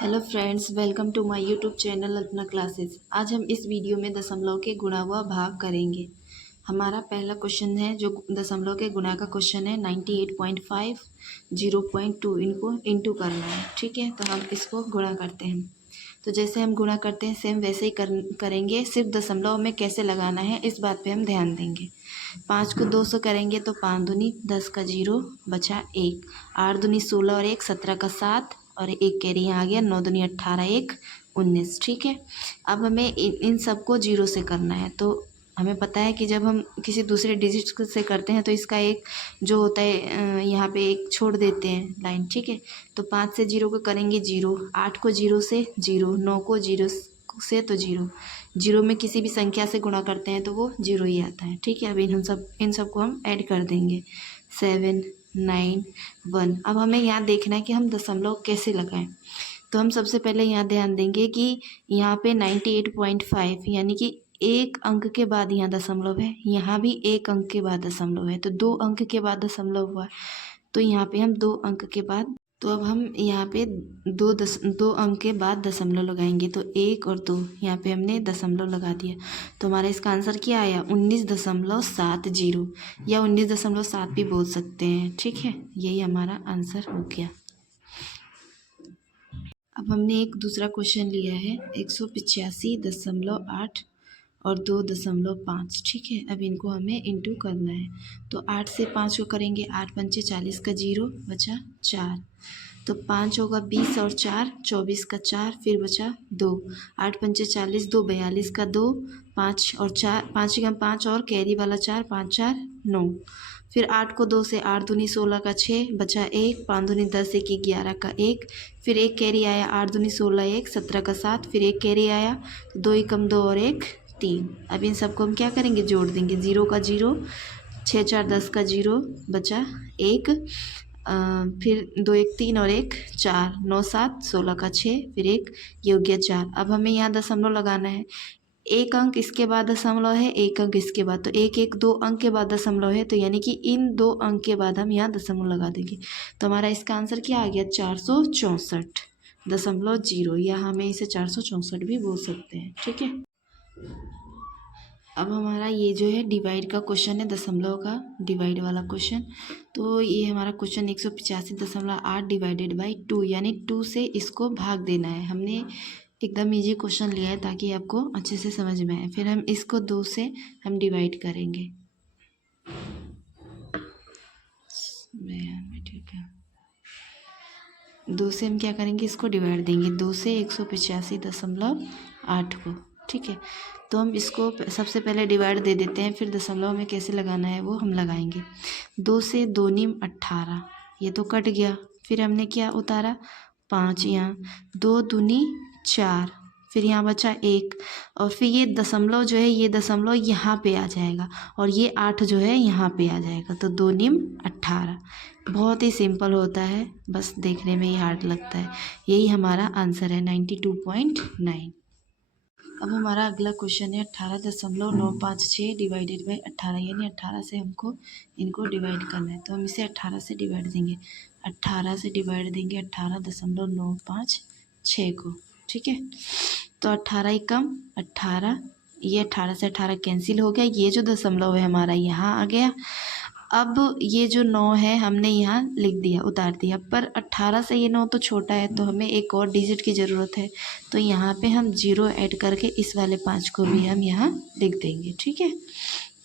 Hello friends, welcome to my YouTube channel Alpana classes. आज हम इस वीडियो में दशमलव के गुणा व भाग करेंगे। हमारा पहला क्वेश्चन है जो दशमलव के गुणा का क्वेश्चन है 98.5 0.2 इनको इंटू करना है। ठीक है, तो हम इसको गुणा करते हैं। तो जैसे हम गुणा करते हैं सेम वैसे ही करेंगे, सिर्फ दशमलव में कैसे लगाना है इस बात पे हम ध्यान देंगे। 5 को 2 से करेंगे तो 5 दूनी 10 का 0 बचा 1, 8 दूनी 16 और 1 17 का 7 और 1 कैरी यहाँ आ गया, 9 दूनी 18 1 19। ठीक है, अब हमें इन सबको 0 से करना है। तो हमें पता है कि जब हम किसी दूसरे डिजिट से करते हैं तो इसका एक जो होता है यहाँ पे एक छोड़ देते हैं लाइन। ठीक है, तो 5 से 0 को करेंगे 0, 8 को 0 से 0, 9 को 0 से तो 0, 0 में किसी भी संख्या से गुणा करते हैं तो वो 0 ही आता है। ठीक है, अब इन सबको हम ऐड कर देंगे 7 9 1। अब हमें यहाँ देखना है कि हम दशमलव कैसे लगाएं। तो हम सबसे पहले यहाँ ध्यान देंगे कि यहाँ पे 98.5 यानी कि एक अंक के बाद यहाँ दशमलव है, यहाँ भी एक अंक के बाद दशमलव है, तो 2 अंक के बाद दशमलव हुआ। तो यहाँ पे हम 2 अंक के बाद, तो अब हम यहाँ पे 2 अंक के बाद दशमलव लगाएंगे। तो 1 और 2 यहाँ पे हमने दशमलव लगा दिया। तो हमारा इसका आंसर क्या आया 19.70 या 19.7 भी बोल सकते हैं। ठीक है, यही हमारा आंसर हो गया। अब हमने एक दूसरा क्वेश्चन लिया है 185.8 और 2.5। ठीक है, अब इनको हमें इंटू करना है। तो 8 से 5 को करेंगे, 8 पंचे 40 का 0 बचा 4, तो 5 होगा 20 और 4 24 का 4, फिर बचा 2, 8 पंचे 40 2 42 का 2, 5 और 4 5 का 5 और कैरी वाला 4 5 4 9, फिर 8 को 2 से 8 दूनी 16 का 6 बचा 1, 5 दूनी 10 1 11 का 1, फिर 1 कैरी आया, 8 दूनी 16 1 17 का 7, फिर 1 कैरी आया तो 2 एकम 2 और 1 3। अब इन सबको हम क्या करेंगे, जोड़ देंगे। 0 का 0, 6 4 10 का 0 बचा 1, फिर 2 1 3 और 1 4, 9 7 16 का 6, फिर 1 ये हो गया 4। अब हमें यहाँ दशमलव लगाना है। एक अंक इसके बाद दशमलव है, एक अंक इसके बाद, तो 1 1 2 अंक के बाद दशमलव है, तो यानी कि इन 2 अंक के बाद हम यहाँ दशमलव लगा देंगे। तो हमारा इसका आंसर क्या आ गया 464.0, या हमें इसे 464 भी बोल सकते हैं। ठीक है, अब हमारा ये जो है डिवाइड का क्वेश्चन है, दशमलव का डिवाइड वाला क्वेश्चन। तो ये हमारा क्वेश्चन 185.8 डिवाइडेड बाई 2, यानी 2 से इसको भाग देना है। हमने एकदम इजी क्वेश्चन लिया है ताकि आपको अच्छे से समझ में आए। फिर हम इसको 2 से हम डिवाइड करेंगे। ठीक है, 2 से हम क्या करेंगे, इसको डिवाइड देंगे। 2 से 185.8 को। ठीक है, तो हम इसको सबसे पहले डिवाइड दे देते हैं, फिर दशमलव में कैसे लगाना है वो हम लगाएंगे। 2 से 2 नीम 18, ये तो कट गया। फिर हमने क्या उतारा 5, यहाँ 2 दूनी 4, फिर यहाँ बचा 1, और फिर ये दशमलव जो है ये दशमलव यहाँ पे आ जाएगा और ये 8 जो है यहाँ पे आ जाएगा, तो 2 नीम 18। बहुत ही सिंपल होता है, बस देखने में ही हार्ड लगता है। यही हमारा आंसर है 92.9। अब हमारा अगला क्वेश्चन है 18.956 डिवाइडेड बाई 18, यानी 18 से हमको इनको डिवाइड करना है। तो हम इसे 18 से डिवाइड देंगे, 18 से डिवाइड देंगे 18.956 को। ठीक है, तो 18 कम 18, ये 18 से 18 कैंसिल हो गया, ये जो दशमलव है हमारा यहाँ आ गया। अब ये जो 9 है हमने यहाँ लिख दिया, उतार दिया, पर 18 से ये 9 तो छोटा है, तो हमें एक और डिजिट की ज़रूरत है। तो यहाँ पे हम 0 ऐड करके इस वाले 5 को भी हम यहाँ लिख देंगे। ठीक है,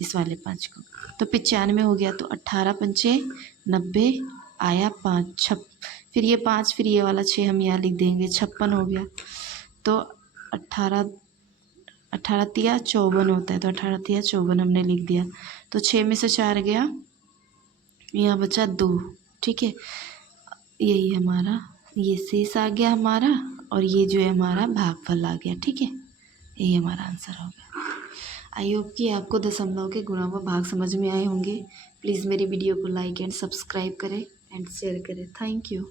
इस वाले 5 को, तो 95 हो गया। तो 18 पंचे 90 आया 5 फिर ये 5, फिर ये वाला 6 हम यहाँ लिख देंगे, 56 हो गया। तो 18 तिया 54 होता है, तो 18 तिया 54 हमने लिख दिया। तो 6 में से 4 गया, यहाँ बचा 2। ठीक है, यही हमारा ये शेष आ गया हमारा, और ये जो है हमारा भागफल आ गया। ठीक है, यही हमारा आंसर हो गया। आई होप कि आपको दशमलव के गुणा व भाग समझ में आए होंगे। प्लीज़ मेरी वीडियो को लाइक एंड सब्सक्राइब करें एंड शेयर करें। Thank you.